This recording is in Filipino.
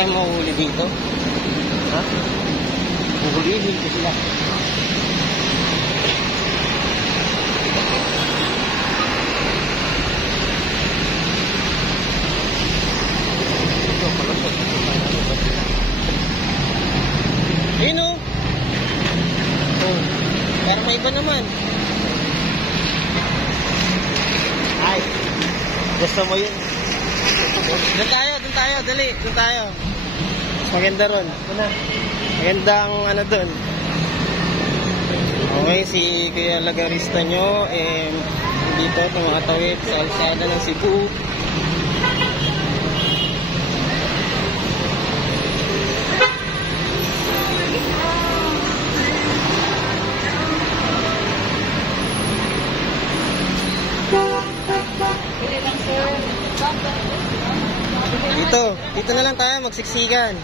tayong mahuli dito. Ha? Huhulihin ko sila. Ito, palusot. Ayun o. Oh, pero may iba naman. Ay, gusto mo yun? Doon tayo, dali, doon tayo. Mas maganda ron. Magandang ano doon. Okay, si Kuya Lagarista nyo, dito, tumatawid sa alsada ng Cebu. Dito na lang tayo magsiksikan.